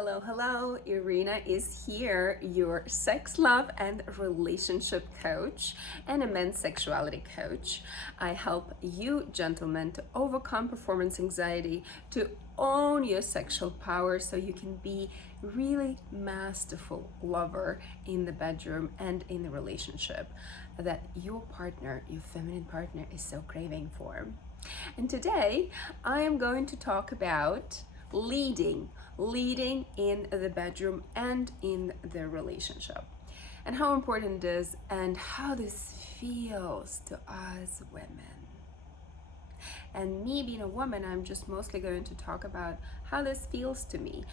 Hello, hello. Iryna is here, your sex, love, and relationship coach and a men's sexuality coach. I help you, gentlemen, to overcome performance anxiety, to own your sexual power so you can be really masterful lover in the bedroom and in the relationship that your partner, your feminine partner, is so craving for. And today I am going to talk about leading in the bedroom and in the relationship, and how important it is and how this feels to us women. And me being a woman, I'm just mostly going to talk about how this feels to me.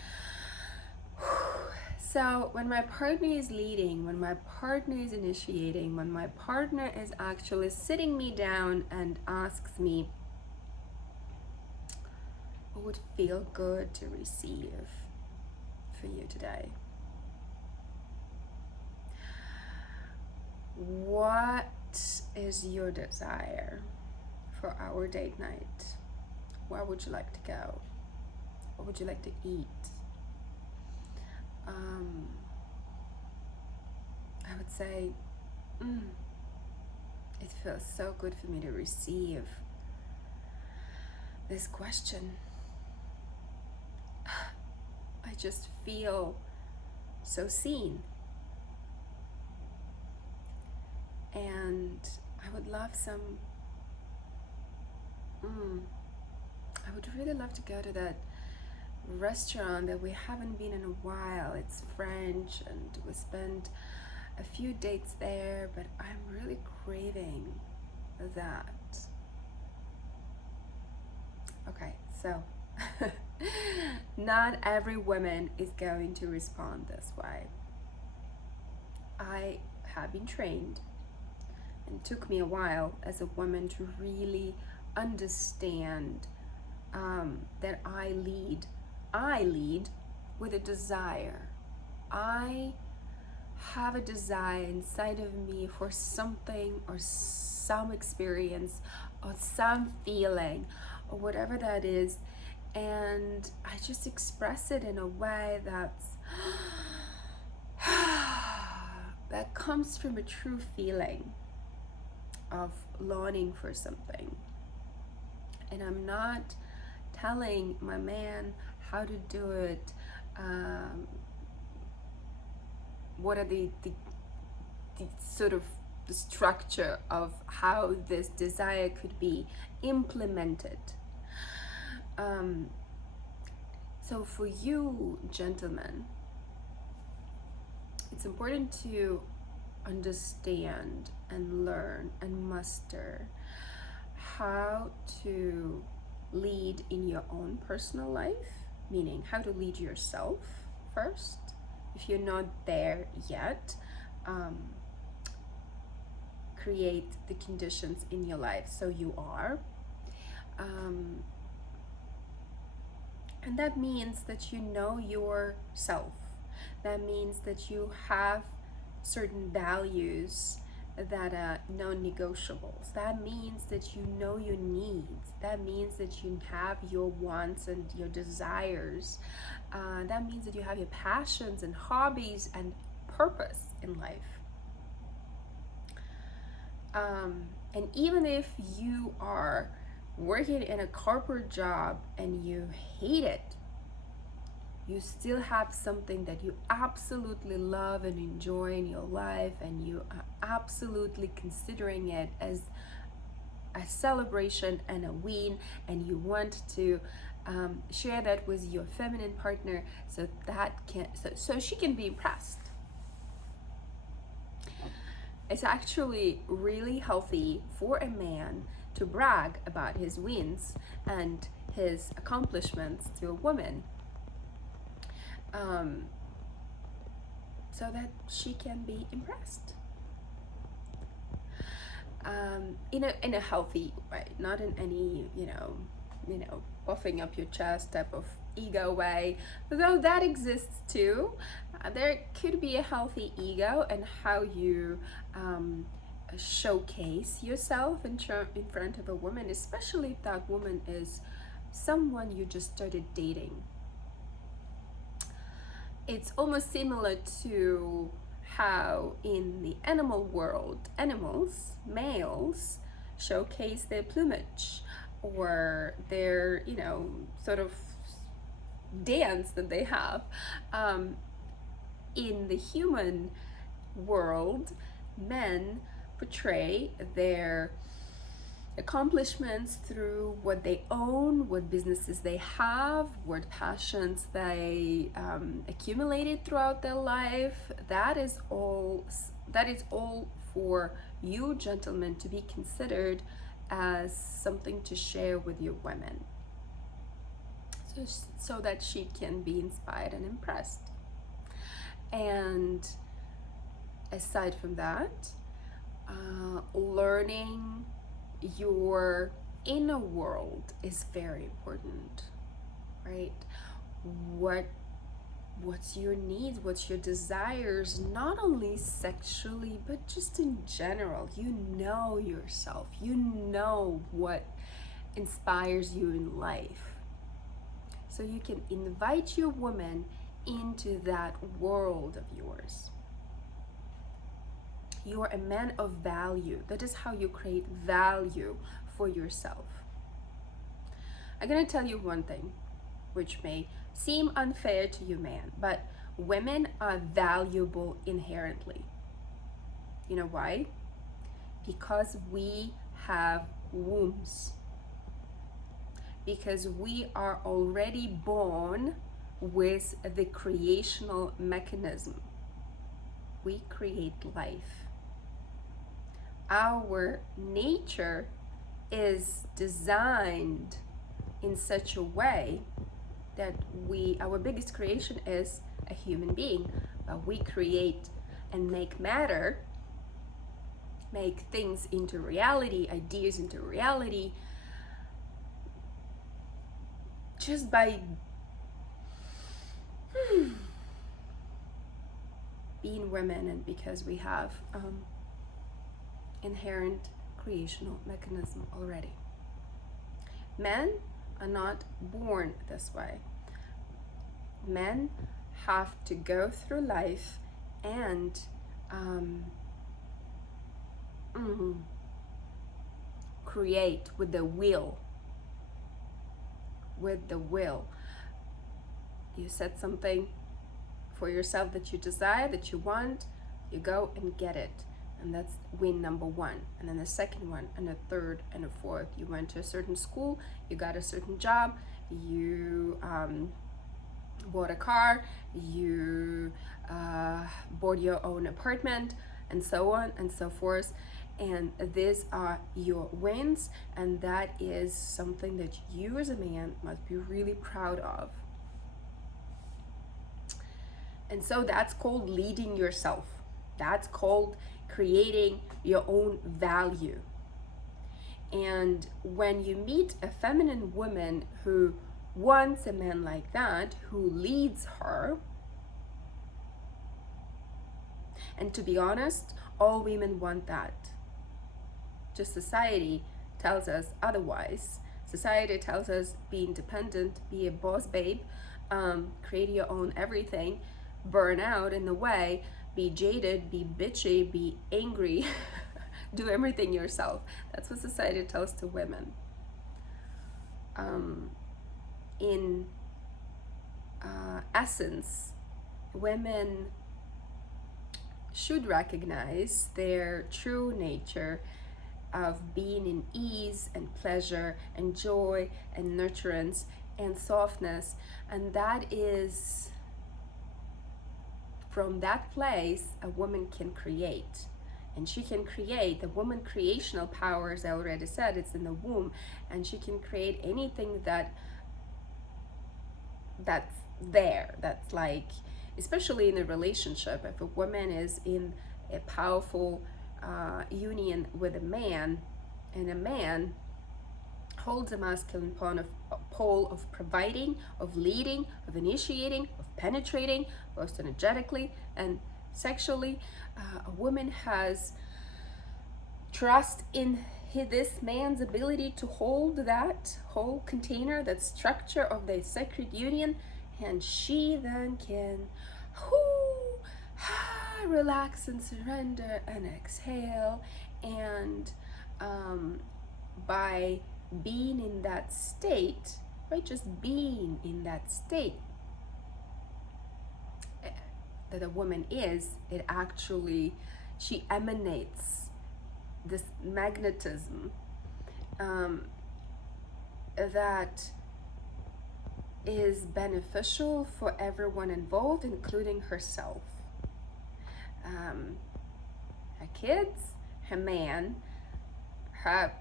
So when my partner is leading, when my partner is initiating, when my partner is actually sitting me down and asks me, what would feel good to receive for you today? What is your desire for our date night? Where would you like to go? What would you like to eat? I would say, it feels so good for me to receive this question. I just feel so seen. And I would love some, I would really love to go to that restaurant that we haven't been in a while. It's French and we spent a few dates there, but I'm really craving that. Okay, so not every woman is going to respond this way. I have been trained, and it took me a while as a woman to really understand that I lead with a desire. I have a desire inside of me for something or some experience or some feeling or whatever that is, and I just express it in a way that's that comes from a true feeling of longing for something. And I'm not telling my man how to do it, what are the sort of the structure of how this desire could be implemented. So for you, gentlemen, it's important to understand and learn and master how to lead in your own personal life, meaning how to lead yourself first. If you're not there yet, create the conditions in your life so you are. And that means that you know yourself. That means that you have certain values that are non-negotiables. That means that you know your needs. That means that you have your wants and your desires. That means that you have your passions and hobbies and purpose in life. And even if you are working in a corporate job and you hate it, you still have something that you absolutely love and enjoy in your life, and you are absolutely considering it as a celebration and a win, and you want to share that with your feminine partner so she can be impressed. It's actually really healthy for a man to brag about his wins and his accomplishments to a woman, so that she can be impressed in a healthy way, not in any puffing up your chest type of ego way, though that exists too. There could be a healthy ego and how you showcase yourself in front of a woman, especially if that woman is someone you just started dating. It's almost similar to how in the animal world, animals, males, showcase their plumage or their, sort of dance that they have. In the human world, men portray their accomplishments through what they own, what businesses they have, what passions they accumulated throughout their life. That is all for you gentlemen to be considered as something to share with your women, so that she can be inspired and impressed. And aside from that, learning your inner world is very important, right? What's your needs, what's your desires, not only sexually but just in general. You know yourself, you know what inspires you in life, so you can invite your woman into that world of yours. You are a man of value. That is how you create value for yourself. I'm gonna tell you one thing, which may seem unfair to you, man, but women are valuable inherently. You know why? Because we have wombs. Because we are already born with the creational mechanism. We create life. Our nature is designed in such a way that our biggest creation is a human being, but we create and make matter, make things into reality, ideas into reality, just by being women, and because we have inherent creational mechanism already. Men are not born this way. Men have to go through life and create with the will. With the will. You set something for yourself that you desire, that you want, you go and get it. And that's win number one. And then the second one, and a third, and a fourth. You went to a certain school, you got a certain job, you bought a car, you bought your own apartment, and so on and so forth. And these are your wins, and that is something that you as a man must be really proud of. And so that's called leading yourself. That's called creating your own value. And when you meet a feminine woman who wants a man like that, who leads her, and to be honest, all women want that. Just society tells us otherwise. Society tells us be independent, be a boss babe, create your own everything, burn out in the way, be jaded, be bitchy, be angry, do everything yourself. That's what society tells to women. In essence, women should recognize their true nature of being in ease and pleasure and joy and nurturance and softness, and that is from that place a woman can create. And she can create, the woman creational power, as I already said, it's in the womb, and she can create anything that's there, that's like, especially in a relationship, if a woman is in a powerful union with a man, and a man holds a masculine pole of providing, of leading, of initiating, of penetrating, both energetically and sexually, a woman has trust in this man's ability to hold that whole container, that structure of the sacred union, and she then can whoo, relax and surrender and exhale. And by being in that state, by just being in that state that a woman is, it actually, she emanates this magnetism that is beneficial for everyone involved, including herself, her kids, her man, her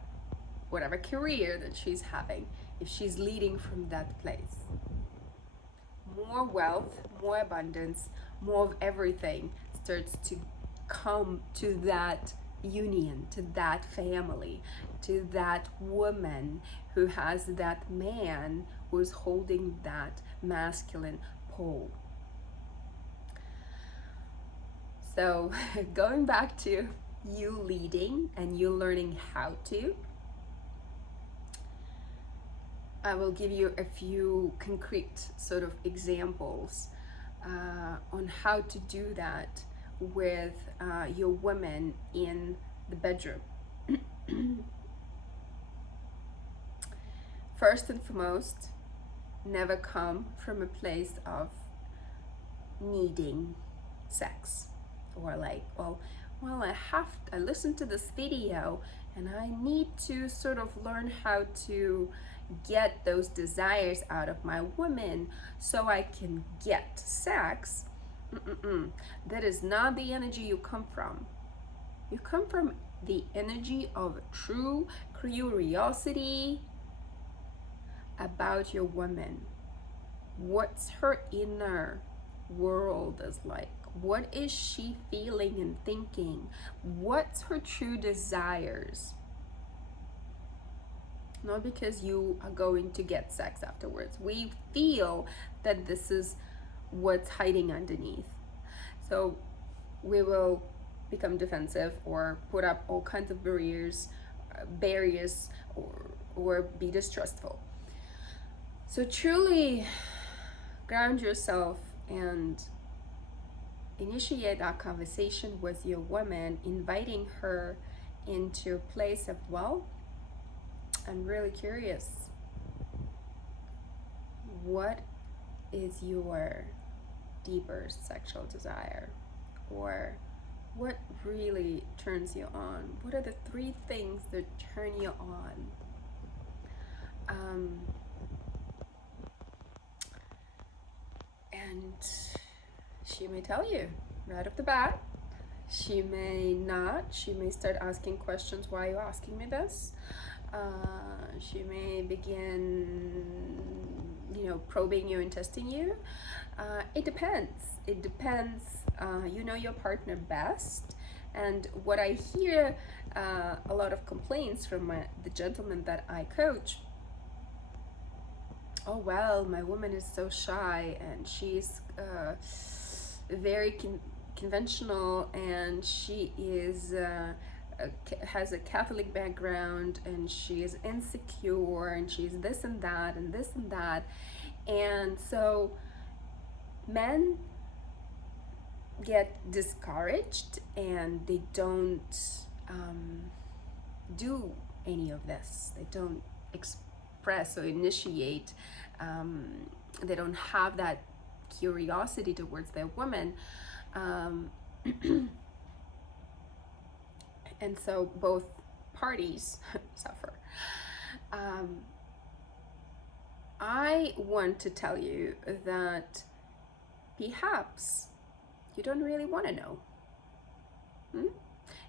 whatever career that she's having, if she's leading from that place. More wealth, more abundance, more of everything starts to come to that union, to that family, to that woman who has that man who's holding that masculine pole. So going back to you leading and you learning how to, I will give you a few concrete sort of examples on how to do that with your women in the bedroom. First and foremost, never come from a place of needing sex, or like, well, I listened to this video and I need to sort of learn how to get those desires out of my woman so I can get sex. That is not the energy you come from. You come from the energy of true curiosity about your woman. What's her inner world is like? What is she feeling and thinking? What's her true desires? Not because you are going to get sex afterwards. We feel that this is what's hiding underneath. So we will become defensive or put up all kinds of barriers, or be distrustful. So truly ground yourself and initiate that conversation with your woman, inviting her into a place of, well, I'm really curious. What is your deeper sexual desire? Or what really turns you on? What are the 3 things that turn you on? And she may tell you right off the bat. She may not. She may start asking questions. Why are you asking me this? She may begin, probing you and testing you. It depends. It depends. You know your partner best. And what I hear a lot of complaints from the gentlemen that I coach. Oh, well, my woman is so shy and she's very conventional, and she is has a Catholic background, and she is insecure, and she's this and that and this and that. And so men get discouraged and they don't do any of this. They don't express or initiate. They don't have that curiosity towards their woman. And so both parties suffer. I want to tell you that perhaps you don't really want to know.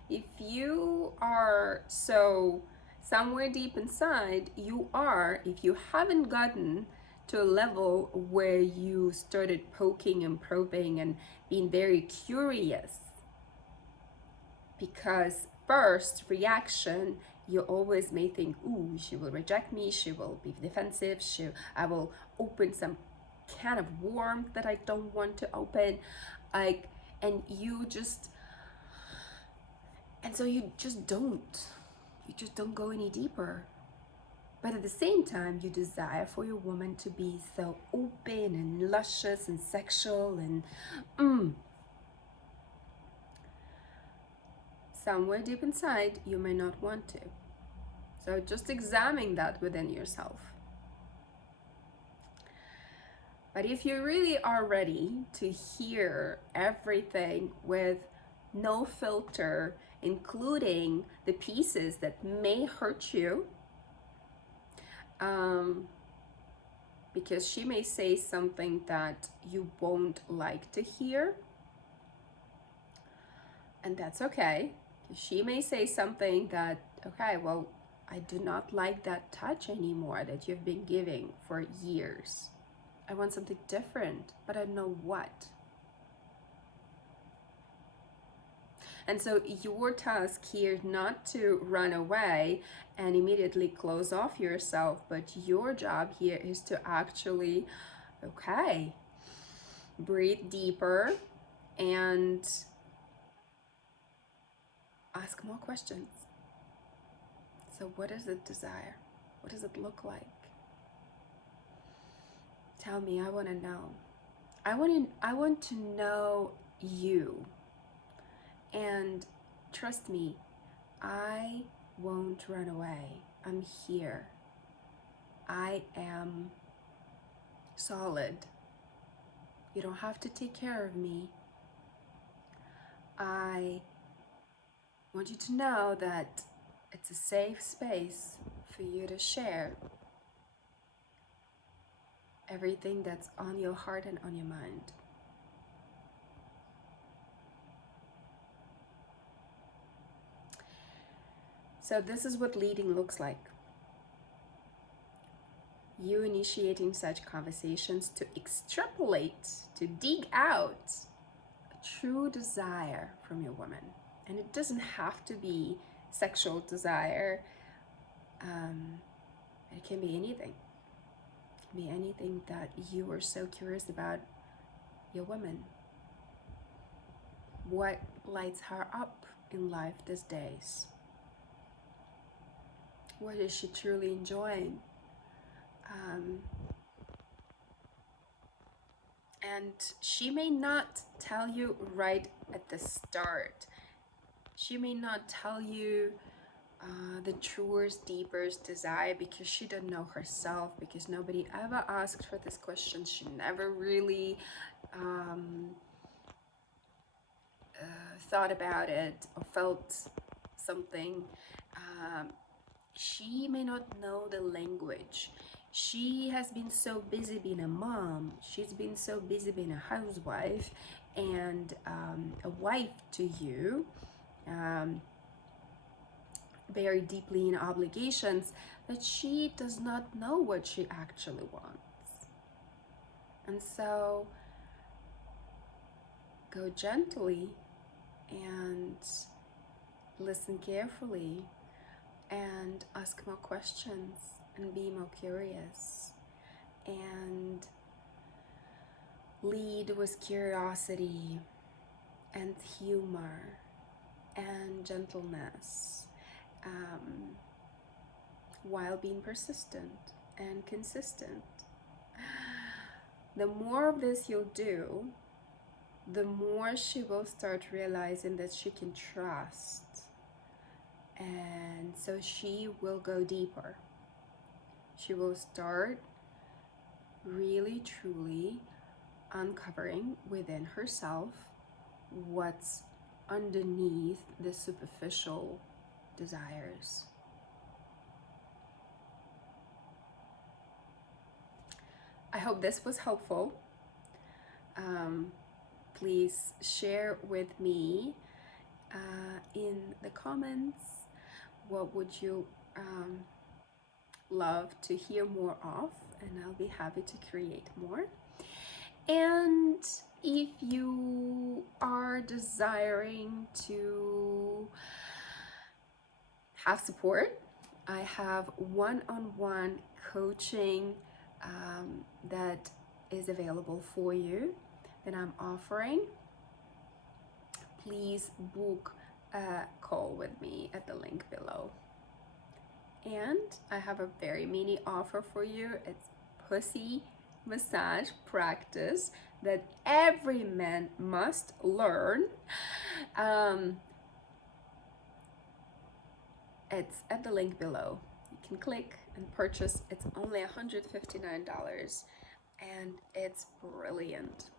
If you are somewhere deep inside, if you haven't gotten to a level where you started poking and probing and being very curious, because first reaction, you always may think, ooh, she will reject me, she will be defensive, I will open some can of worms that I don't want to open, and so you just don't go any deeper. But at the same time, you desire for your woman to be so open and luscious and sexual and somewhere deep inside, you may not want to. So just examine that within yourself. But if you really are ready to hear everything with no filter, including the pieces that may hurt you, because she may say something that you won't like to hear, and that's okay. She may say something that, okay, well, I do not like that touch anymore that you've been giving for years. I want something different, but I don't know what. And so your task here is not to run away and immediately close off yourself, but your job here is to actually, okay, breathe deeper and ask more questions. So what is the desire? What does it look like? Tell me, I want to know. I want to know you. And trust me, I won't run away. I'm here. I am solid. You don't have to take care of me. I want you to know that it's a safe space for you to share everything that's on your heart and on your mind. So this is what leading looks like. You initiating such conversations to extrapolate, to dig out a true desire from your woman. And it doesn't have to be sexual desire. It can be anything. It can be anything that you are so curious about your woman. What lights her up in life these days? What is she truly enjoying? And she may not tell you right at the start. She may not tell you the truest, deepest desire because she don't know herself, because nobody ever asked her this question. She never really thought about it or felt something. She may not know the language. She has been so busy being a mom. She's been so busy being a housewife and a wife to you, very deeply in obligations, that she does not know what she actually wants. And so go gently and listen carefully and ask more questions and be more curious and lead with curiosity and humor and gentleness, while being persistent and consistent. The more of this you'll do, the more she will start realizing that she can trust. And so she will go deeper. She will start really, truly uncovering within herself what's underneath the superficial desires. I hope this was helpful. Please share with me in the comments what would you love to hear more of, and I'll be happy to create more. And if you are desiring to have support, I have one-on-one coaching that is available for you that I'm offering. Please book a call with me at the link below. And I have a very mini offer for you. It's pussy massage practice that every man must learn. It's at the link below. You can click and purchase. It's only $159 and it's brilliant.